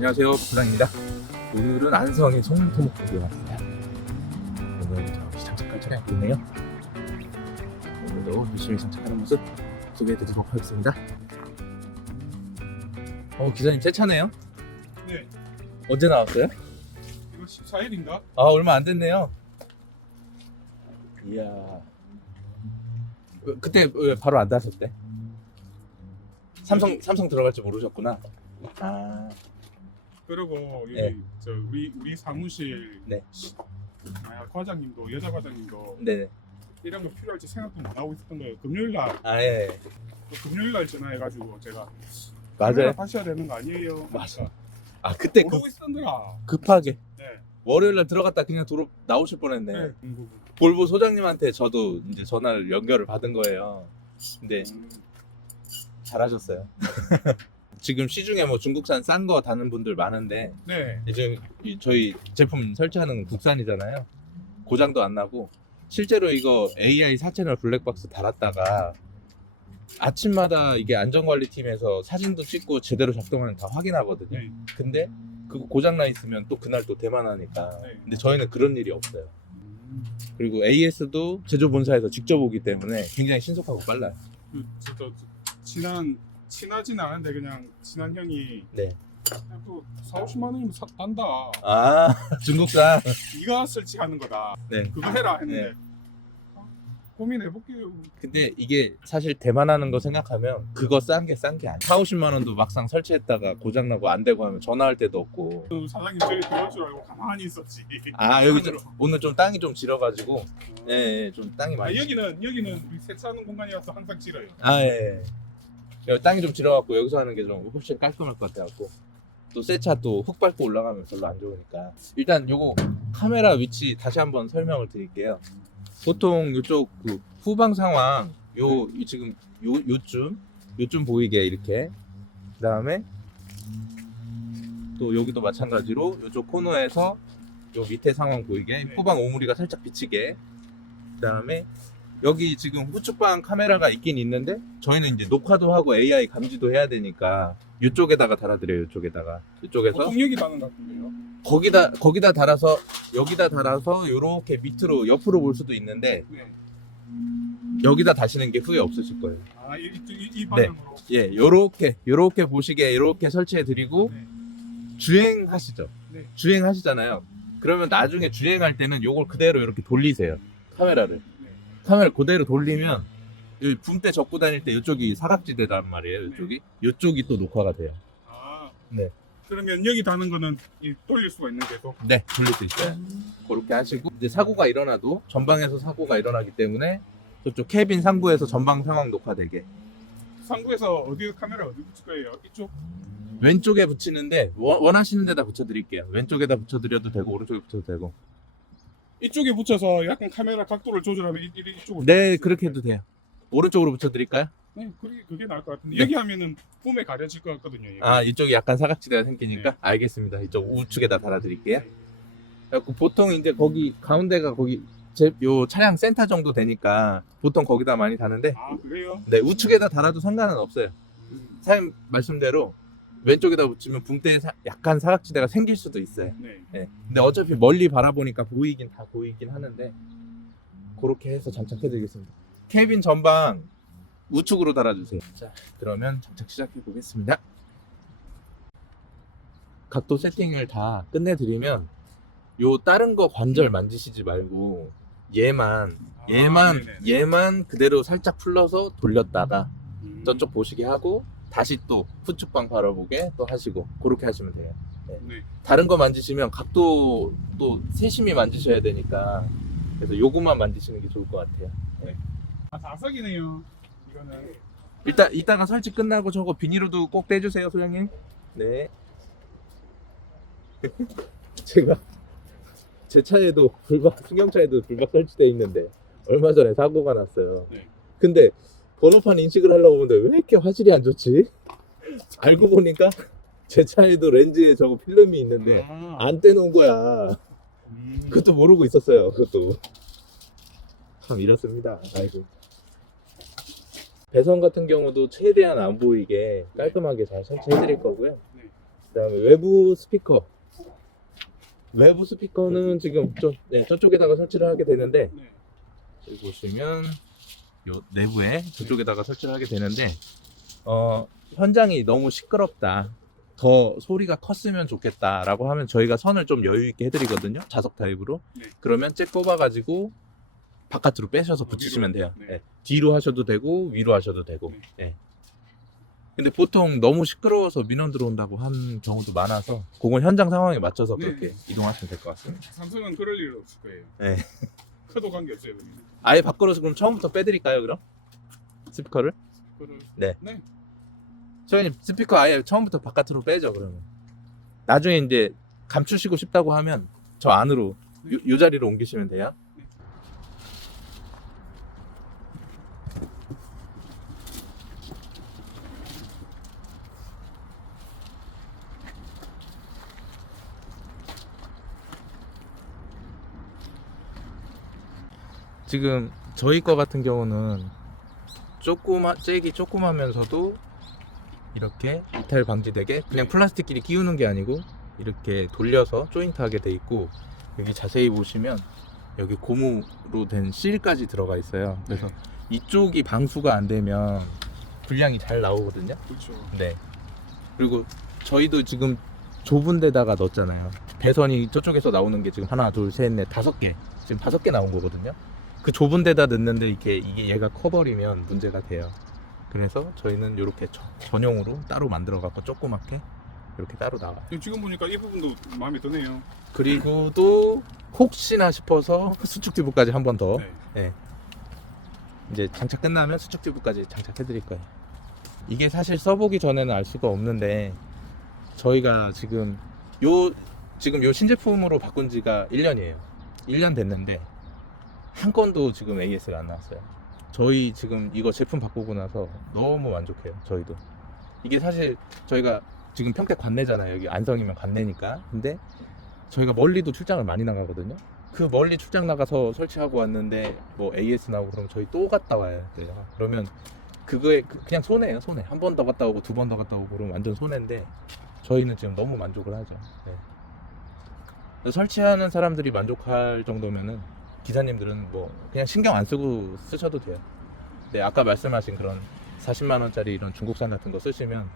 안녕하세요, 부장입니다. 오늘은 안성의 송토목적에 왔습니다. 오늘 잠시 장착할 차량이 있네요. 오늘도 열심히 장착하는 모습 소개해드리도록 하겠습니다. 기사님 새 차네요? 네, 언제 나왔어요? 이거 14일인가? 얼마 안 됐네요. 이야. 그때 왜 바로 안 닿으셨대? 삼성 들어갈 줄 모르셨구나. 그리고 여기 네. 우리 사무실 네. 과장님도 여자 과장님도 네네. 이런 거 필요할지 생각도 못 하고 있었던 거예요. 금요일 날 예. 금요일 날 전화해가지고 제가 맞아요. 카메라 하셔야 되는 거 아니에요? 맞아. 그때 모르고 있었던 거야. 급하게 네. 월요일날 들어갔다 그냥 나오실 뻔했네. 네. 볼보 소장님한테 저도 이제 전화를 연결을 받은 거예요. 근데 잘하셨어요. 지금 시중에 뭐 중국산 싼 거 다는 분들 많은데 네. 이제 저희 제품 설치하는 건 국산이잖아요. 고장도 안 나고 실제로 이거 AI 4채널 블랙박스 달았다가 아침마다 이게 안전관리팀에서 사진도 찍고 제대로 작동하는 다 확인하거든요. 네. 근데 그거 고장 나 있으면 또 그날 또 대만하니까. 네. 근데 저희는 그런 일이 없어요. 그리고 AS도 제조 본사에서 직접 오기 때문에 굉장히 신속하고 빨라요. 진짜 친하진 않은데 그냥 친한 형이 네. 또 4-50만 원이면 딴다. 중국산. 네가 설치하는 거다. 네. 그거 해라 했는데 네. 고민해볼게요. 근데 이게 사실 대만하는 거 생각하면 그거 싼 게 아니야. 4-50만 원도 막상 설치했다가 고장나고 안 되고 하면 전화할 데도 없고. 사장님 저기 들어올 줄 알고 가만히 있었지. 여기 오늘 좀 땅이 좀 질어가지고 좀 땅이 많이. 여기는 우리 세차하는 공간이라서 항상 질어요. 예. 여기 땅이 좀 질어갖고 여기서 하는 게 좀 훨씬 깔끔할 것 같아갖고. 또 새 차 또 흙 밟고 올라가면 별로 안 좋으니까. 일단 요거 카메라 위치 다시 한번 설명을 드릴게요. 보통 이쪽 그 후방 상황 지금 요쯤 보이게 이렇게. 그다음에 또 여기도 마찬가지로 이쪽 코너에서 요 밑에 상황 보이게 네. 후방 오므리가 살짝 비치게. 그다음에 여기 지금 후측방 카메라가 있긴 있는데 저희는 이제 녹화도 하고 AI 감지도 해야 되니까 이쪽에다가 달아드려요. 이쪽에서 보통 여기 가는 것 같은데요. 거기다 달아서 여기다 달아서 요렇게 밑으로 옆으로 볼 수도 있는데 네. 여기다 다시는 게 후회 없으실 거예요. 이 방향으로. 예, 요렇게 보시게 요렇게 설치해 드리고 네. 주행하시죠. 네. 주행하시잖아요. 그러면 나중에 주행할 때는 요걸 그대로 이렇게 돌리세요. 카메라를. 네. 카메라 그대로 돌리면 이 붐대 접고 다닐 때 이쪽이 사각지대란 말이에요. 이쪽이 또 녹화가 돼요. 네. 그러면 여기 다는 거는 돌릴 수가 있는 계속. 네, 돌릴 수 있어요. 그렇게 하시고 이제 사고가 일어나도 전방에서 사고가 일어나기 때문에 저쪽 캐빈 상부에서 전방 상황 녹화되게 상부에서 카메라 어디 붙일 거예요? 이쪽? 왼쪽에 붙이는데 원하시는 데다 붙여드릴게요. 왼쪽에다 붙여드려도 되고 오른쪽에 붙여도 되고. 이쪽에 붙여서 약간 카메라 각도를 조절하면 이쪽으로. 네, 그렇게 해도 돼요. 오른쪽으로 붙여드릴까요? 네, 그게 나을 것 같은데. 네. 여기 하면은 폼에 가려질 것 같거든요. 여기. 이쪽이 약간 사각지대가 생기니까 네. 알겠습니다. 이쪽 우측에다 달아드릴게요. 그래갖고 보통 이제 거기 가운데가 거기 요 차량 센터 정도 되니까 보통 거기다 많이 다는데 그래요? 네, 우측에다 달아도 상관은 없어요. 사장님 말씀대로 왼쪽에다 붙이면 붕대에 약간 사각지대가 생길 수도 있어요. 네. 네. 근데 어차피 멀리 바라보니까 보이긴 하는데 그렇게 해서 장착해드리겠습니다. 캐빈 전방 우측으로 달아주세요. 자, 그러면 장착 시작해 보겠습니다. 각도 세팅을 다 끝내드리면 요 다른 거 관절 만지시지 말고 얘만 그대로 살짝 풀러서 돌렸다가 저쪽 보시게 하고 다시 또 후측방 바라보게 또 하시고 그렇게 하시면 돼요. 네. 다른 거 만지시면 각도 또 세심히 만지셔야 되니까 그래서 요것만 만지시는 게 좋을 것 같아요. 네. 자석이네요. 이거는. 이따가 설치 끝나고 저거 비닐로도 꼭 떼주세요, 소장님. 네. 제가 제 차에도 승용차에도 불박 설치되어 있는데 얼마 전에 사고가 났어요. 네. 근데 번호판 인식을 하려고 보는데 왜 이렇게 화질이 안 좋지? 알고 보니까 제 차에도 렌즈에 저거 필름이 있는데 안 떼놓은 거야. 그것도 모르고 있었어요. 그것도 참 이렇습니다. 아이고. 배선 같은 경우도 최대한 안 보이게 깔끔하게 잘 설치해 드릴 거고요. 네. 그다음에 외부 스피커. 외부 스피커는 지금 저쪽에다가 설치를 하게 되는데 네. 여기 보시면 요 내부에 저쪽에다가 설치를 하게 되는데 현장이 너무 시끄럽다. 더 소리가 컸으면 좋겠다라고 하면 저희가 선을 좀 여유 있게 해드리거든요. 자석 타입으로. 네. 그러면 잭 뽑아가지고 바깥으로 빼셔서 붙이시면 돼요. 네. 네. 뒤로 하셔도 되고 위로 하셔도 되고. 네. 네. 근데 보통 너무 시끄러워서 민원 들어온다고 한 경우도 많아서 그건 현장 상황에 맞춰서 네. 그렇게 이동하시면 될 것 같습니다. 삼성은 그럴 일 없을 거예요. 네. 커도 관계 없어요. 그러면. 아예 밖으로서 그럼 처음부터 빼드릴까요 그럼? 스피커를? 그거를 네. 네. 저희는 스피커 아예 처음부터 바깥으로 빼죠 그러면. 나중에 이제 감추시고 싶다고 하면 저 안으로 요 자리로 옮기시면 돼요. 지금 저희 거 같은 경우는 잭이 조그마면서도 이렇게 이탈 방지되게 그냥 플라스틱끼리 끼우는 게 아니고 이렇게 돌려서 조인트하게 돼 있고 여기 자세히 보시면 여기 고무로 된 실까지 들어가 있어요. 그래서 이쪽이 방수가 안 되면 불량이 잘 나오거든요. 그렇죠. 네. 그리고 저희도 지금 좁은 데다가 넣었잖아요. 배선이 저쪽에서 나오는 게 지금 하나, 둘, 셋, 넷, 5개. 지금 5개 나온 거거든요. 그 좁은 데다 넣는데 이게 얘가 커버리면 문제가 돼요. 그래서 저희는 이렇게 전용으로 따로 만들어 갖고 조그맣게 이렇게 따로 나와요. 지금 보니까 이 부분도 마음에 드네요. 그리고 또 혹시나 싶어서 수축 튜브까지 한 번 더. 네. 네. 이제 장착 끝나면 수축 튜브까지 장착해 드릴 거예요. 이게 사실 써보기 전에는 알 수가 없는데 저희가 지금 요 신제품으로 바꾼 지가 1년이에요. 1년 됐는데 한 건도 지금 AS가 안 나왔어요. 저희 지금 이거 제품 바꾸고 나서 너무 만족해요. 저희도. 이게 사실 저희가 지금 평택 관내잖아요. 여기 안성이면 관내니까. 근데 저희가 멀리도 출장을 많이 나가거든요. 그 멀리 출장 나가서 설치하고 왔는데 뭐 AS 나오고 그러면 저희 또 갔다 와야 돼요. 그러면 그거에 그냥 손해예요. 손해. 한 번 더 갔다 오고 두 번 더 갔다 오고 그러면 완전 손해인데 저희는 지금 너무 만족을 하죠. 네. 설치하는 사람들이 만족할 정도면은 기사님들은 뭐 그냥 신경 안 쓰고 쓰셔도 돼요. 네, 아까 말씀하신 그런 40만 원짜리 이런 중국산 같은 거 쓰시면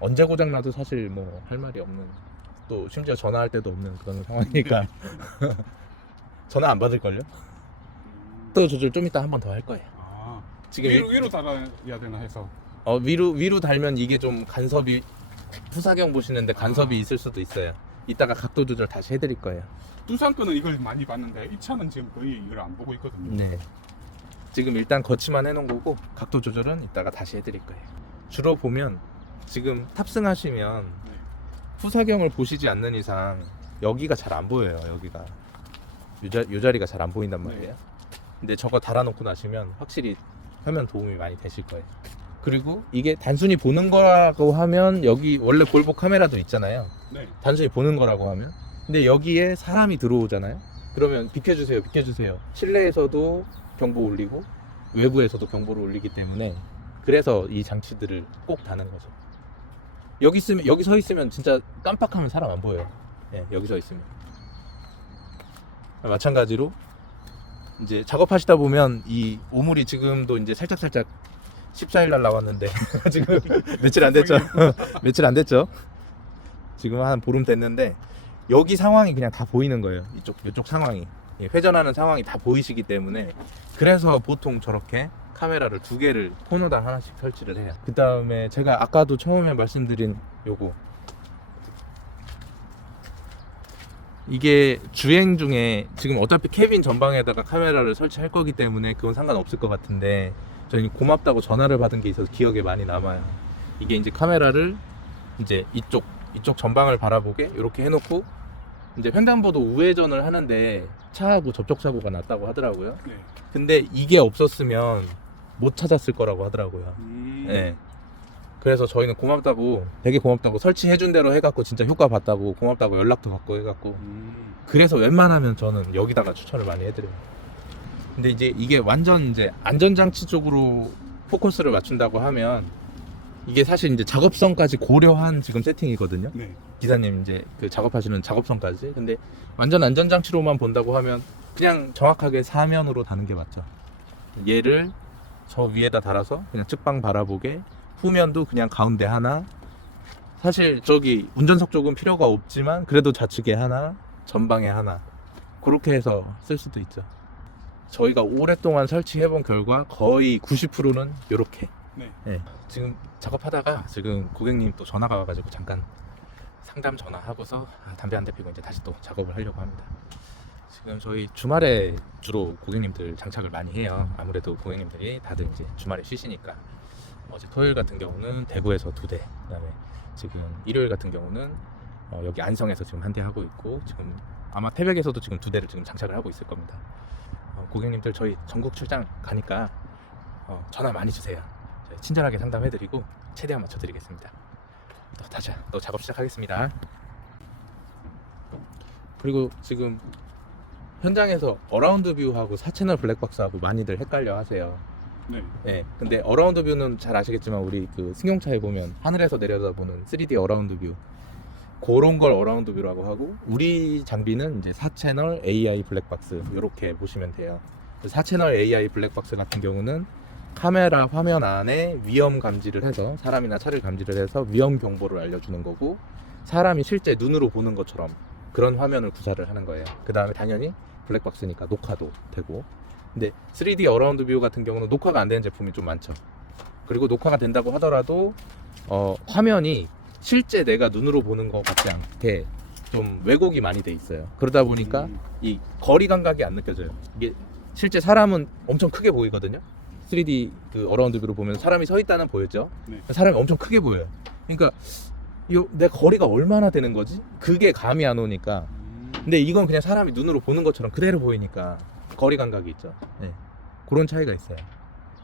언제 고장 나도 사실 뭐 할 말이 없는, 또 심지어 전화할 때도 없는 그런 상황이니까 전화 안 받을걸요? 또 조절 좀 이따 한 번 더 할 거예요. 아, 지금 위로 달아야 되나 해서. 위로 달면 이게 좀 간섭이, 후사경 보시는데 간섭이 있을 수도 있어요. 이따가 각도 조절 다시 해드릴 거예요. 두산 거는 이걸 많이 봤는데 이 차는 지금 거의 이걸 안 보고 있거든요. 네. 지금 일단 거치만 해놓은 거고 각도 조절은 이따가 다시 해드릴 거예요. 주로 보면 지금 탑승하시면 네. 후사경을 보시지 않는 이상 여기가 잘 안 보여요. 여기가 요 자리가 잘 안 보인단 말이에요. 근데 저거 달아놓고 나시면 확실히 화면 도움이 많이 되실 거예요. 그리고 이게 단순히 보는 거라고 하면 여기 원래 볼보 카메라도 있잖아요. 네. 단순히 보는 거라고 하면, 근데 여기에 사람이 들어오잖아요. 그러면 비켜주세요, 비켜주세요. 실내에서도 경보 울리고 외부에서도 경보를 울리기 때문에 그래서 이 장치들을 꼭 다는 거죠. 여기 서 있으면 진짜 깜빡하면 사람 안 보여요. 예, 여기 서 있으면. 마찬가지로 이제 작업하시다 보면 이 오물이 지금도 이제 살짝 14일 날 나왔는데 지금 며칠 안 됐죠. 며칠 안 됐죠. 지금 한 보름 됐는데 여기 상황이 그냥 다 보이는 거예요. 이쪽 상황이, 회전하는 상황이 다 보이시기 때문에 그래서 보통 저렇게 카메라를 2개를 코너당 하나씩 설치를 해요. 그 다음에 제가 아까도 처음에 말씀드린 요거, 이게 주행 중에 지금 어차피 캐빈 전방에다가 카메라를 설치할 거기 때문에 그건 상관없을 것 같은데 저희는 고맙다고 전화를 받은 게 있어서 기억에 많이 남아요. 이게 이제 카메라를 이제 이쪽 전방을 바라보게 이렇게 해놓고 이제 횡단보도 우회전을 하는데 차하고 접촉사고가 났다고 하더라고요. 네. 근데 이게 없었으면 못 찾았을 거라고 하더라고요. 네. 그래서 저희는 되게 고맙다고 설치해준 대로 해갖고 진짜 효과 봤다고 고맙다고 연락도 받고 해갖고 그래서 웬만하면 저는 여기다가 추천을 많이 해드려요. 근데 이제 이게 완전 이제 안전장치 쪽으로 포커스를 맞춘다고 하면 이게 사실 이제 작업성까지 고려한 지금 세팅이거든요. 네. 기사님 이제 그 작업하시는 작업성까지. 근데 완전 안전장치로만 본다고 하면 그냥 정확하게 사면으로 다는 게 맞죠. 얘를 저 위에다 달아서 그냥 측방 바라보게, 후면도 그냥 가운데 하나, 사실 저기 운전석 쪽은 필요가 없지만 그래도 좌측에 하나, 전방에 하나, 그렇게 해서 쓸 수도 있죠. 저희가 오랫동안 설치해본 결과 거의 90%는 이렇게. 네. 지금 작업하다가 지금 고객님 또 전화가 와가지고 잠깐 상담 전화하고서 담배 한 대 피고 이제 다시 또 작업을 하려고 합니다. 지금 저희 주말에 주로 고객님들 장착을 많이 해요. 아무래도 고객님들이 다들 이제 주말에 쉬시니까. 어제 토요일 같은 경우는 대구에서 2대, 그다음에 지금 일요일 같은 경우는 여기 안성에서 지금 한 대 하고 있고, 지금 아마 태백에서도 지금 2대를 지금 장착을 하고 있을 겁니다. 고객님들 저희 전국 출장 가니까 전화 많이 주세요. 저희 친절하게 상담해드리고 최대한 맞춰드리겠습니다. 다시 또 작업 시작하겠습니다. 그리고 지금 현장에서 어라운드 뷰하고 4채널 블랙박스하고 많이들 헷갈려 하세요. 네. 네, 근데 어라운드 뷰는 잘 아시겠지만 우리 그 승용차에 보면 하늘에서 내려다보는 3D 어라운드 뷰, 그런 걸 어라운드 뷰라고 하고, 우리 장비는 이제 4채널 AI 블랙박스 이렇게 보시면 돼요. 4채널 AI 블랙박스 같은 경우는 카메라 화면 안에 위험 감지를 해서, 사람이나 차를 감지를 해서 위험 경보를 알려주는 거고, 사람이 실제 눈으로 보는 것처럼 그런 화면을 구사를 하는 거예요. 그 다음에 당연히 블랙박스니까 녹화도 되고. 근데 3D 어라운드 뷰 같은 경우는 녹화가 안 되는 제품이 좀 많죠. 그리고 녹화가 된다고 하더라도 화면이 실제 내가 눈으로 보는 것 같지 않게 좀 왜곡이 많이 돼 있어요. 그러다 보니까 이 거리 감각이 안 느껴져요. 이게 실제 사람은 엄청 크게 보이거든요. 3D 그 어라운드 뷰로 보면 사람이 서 있다는 보였죠. 네. 사람이 엄청 크게 보여요. 그러니까 내 거리가 얼마나 되는 거지? 그게 감이 안 오니까. 근데 이건 그냥 사람이 눈으로 보는 것처럼 그대로 보이니까 거리 감각이 있죠. 네. 그런 차이가 있어요.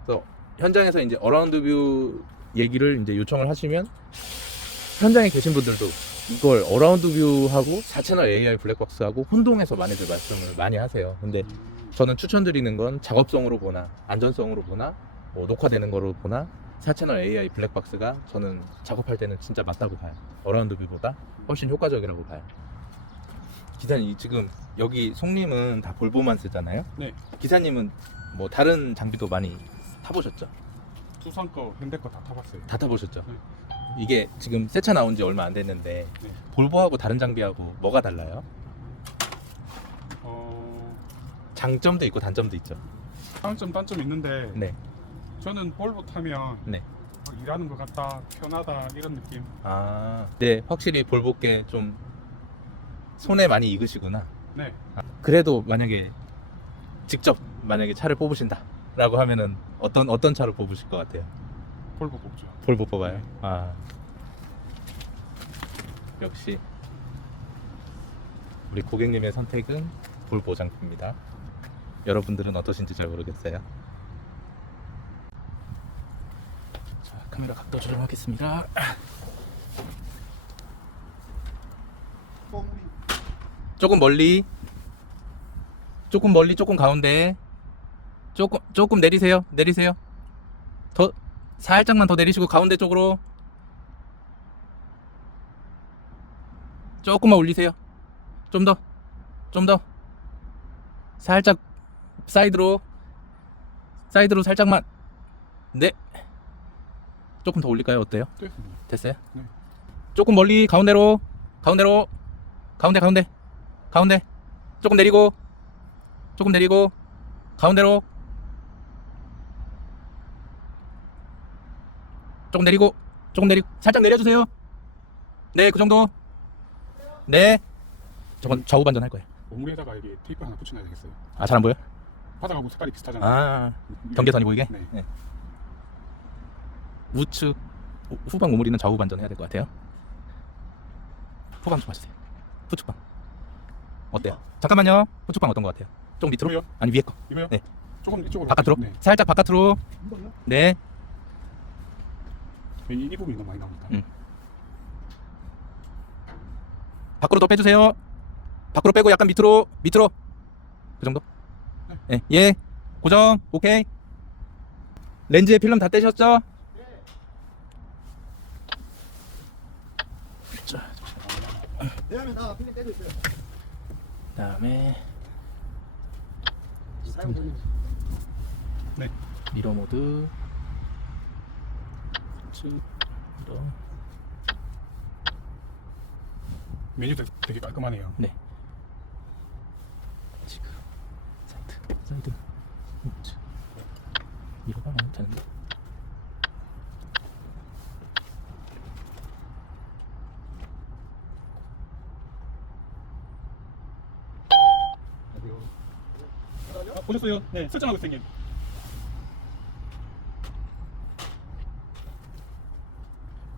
그래서 현장에서 이제 어라운드 뷰 얘기를 이제 요청을 하시면 현장에 계신 분들도 이걸 어라운드 뷰하고 4채널 AI 블랙박스하고 혼동해서 많이들 말씀을 많이 하세요. 근데 저는 추천드리는 건 작업성으로 보나 안전성으로 보나 뭐 녹화되는 거로 보나 4채널 AI 블랙박스가 저는 작업할 때는 진짜 맞다고 봐요. 어라운드 뷰보다 훨씬 효과적이라고 봐요. 기사님 지금 여기 송님은 다 볼보만 쓰잖아요. 네. 기사님은 뭐 다른 장비도 많이 타보셨죠? 두산 거, 현대 거 다 타봤어요. 다 타보셨죠? 네. 이게 지금 새 차 나온 지 얼마 안 됐는데 네. 볼보하고 다른 장비하고 뭐가 달라요? 장점도 있고 단점도 있죠. 장점, 단점 있는데 네. 저는 볼보 타면 네. 막 일하는 것 같다, 편하다 이런 느낌. 네, 확실히 볼보께 좀 손에 많이 익으시구나. 네. 그래도 만약에 직접 만약에 차를 뽑으신다라고 하면은 어떤 차를 뽑으실 것 같아요? 볼보 뽑죠. 볼보 뽑아요. 네. 역시 우리 고객님의 선택은 볼보 장비입니다. 여러분들은 어떠신지 잘 모르겠어요. 자, 카메라 각도 조정하겠습니다. 조금 멀리, 조금 가운데, 조금 내리세요. 더 살짝만 더 내리시고 가운데 쪽으로 조금만 올리세요. 좀 더 살짝 사이드로 살짝만. 네, 조금 더 올릴까요? 어때요? 됐습니다. 됐어요? 네. 조금 멀리 가운데 조금 내리고 가운데로 조금 내리고 살짝 내려주세요. 네, 그 정도. 네, 저건 좌우 반전 할 거예요. 오물에다가 이게 테이프 하나 붙여놔야 되겠어요. 잘 안 보여? 바닥하고 색깔이 비슷하잖아요. 경계선이 보이게? 네. 네. 우측 후방 오므리는 좌우 반전 해야 될 것 같아요. 후방 좀 봐주세요. 후측방 어때요? 잠깐만요. 후측방 어떤 것 같아요? 좀 밑으로? 이거요? 아니 위에 거. 이거요? 네. 조금 이쪽으로. 바깥으로? 네. 살짝 바깥으로. 네. 이 부분이 너무 많이 나옵니다. 밖으로 더 빼주세요. 밖으로 빼고 약간 밑으로. 그 정도? 네. 예. 고정. 오케이. 렌즈에 필름 다 떼셨죠? 대하면 나 필름 떼고 있어요. 그다음에 사용 돌림. 네. 미러 모드 쭉 미러. 메뉴도 되게 깔끔하네요. 네. 지금 사이드 우측 미러가 너무 되는데. 보셨어요? 네, 설정하고 있어요. 형님.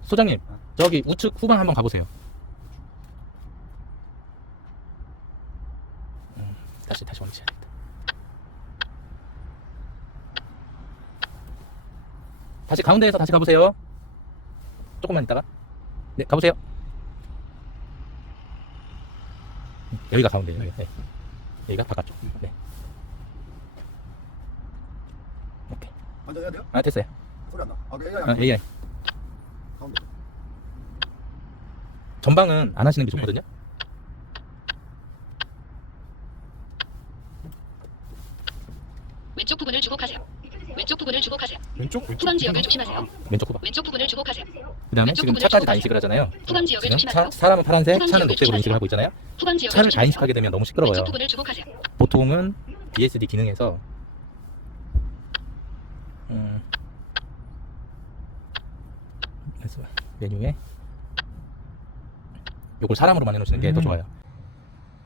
소장님, 저기 우측 후방 한번 가보세요. 다시 원치해야겠다. 다시 가운데에서 다시 가보세요. 조금만 있다가. 네, 가보세요. 여기가 가운데예요. 네. 여기가 바깥쪽. 네. 오케이. 먼저 해야 돼요? 아, 됐어요. 소리 안 나. 아, 그 아, AI. 가운데. 전방은 안 하시는 게 좋거든요. 왼쪽 부분을 주목하세요. 왼쪽 부분을 주목하세요. 왼쪽 후방 지역을 조심하세요. 왼쪽 후방. 왼쪽 부분을 주목하세요. 그 다음에 왼쪽 지금 부분을 차까지 다 주목하세요. 인식을 하잖아요. 후방 지역을 지금 조심하세요. 사람은 파란색, 후방 차는 지역을 녹색으로 인식을 조심하세요. 하고 있잖아요. 후방 지역을 차를 다 조심하세요. 인식하게 되면 너무 시끄러워요. 왼쪽 부분을 주목하세요. 보통은 BSD 기능에서 그래서 메뉴에 요걸 사람으로 만들어놓으시는 게 더 좋아요.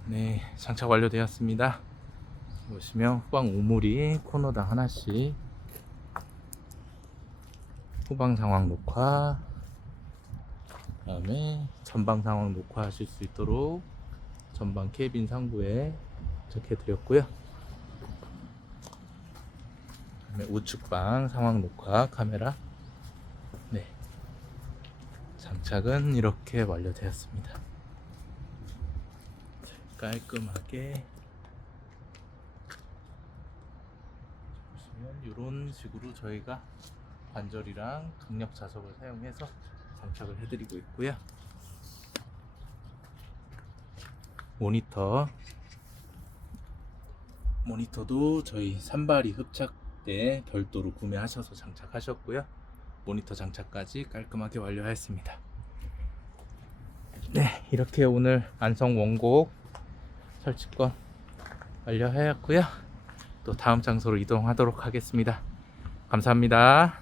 네, 장착 완료되었습니다. 보시면 후방 우물이 코너당 하나씩, 후방 상황 녹화, 그다음에 전방 상황 녹화하실 수 있도록 전방 캐빈 상부에 적해 드렸고요. 그다음에 우측방 상황 녹화 카메라. 네, 장착은 이렇게 완료되었습니다. 깔끔하게 보시면 이런 식으로 저희가 관절이랑 강력 자석을 사용해서 장착을 해드리고 있고요. 모니터도 저희 산발이 흡착대 별도로 구매하셔서 장착하셨고요. 모니터 장착까지 깔끔하게 완료하였습니다. 네, 이렇게 오늘 안성 원곡 설치권 완료하였고요. 또 다음 장소로 이동하도록 하겠습니다. 감사합니다.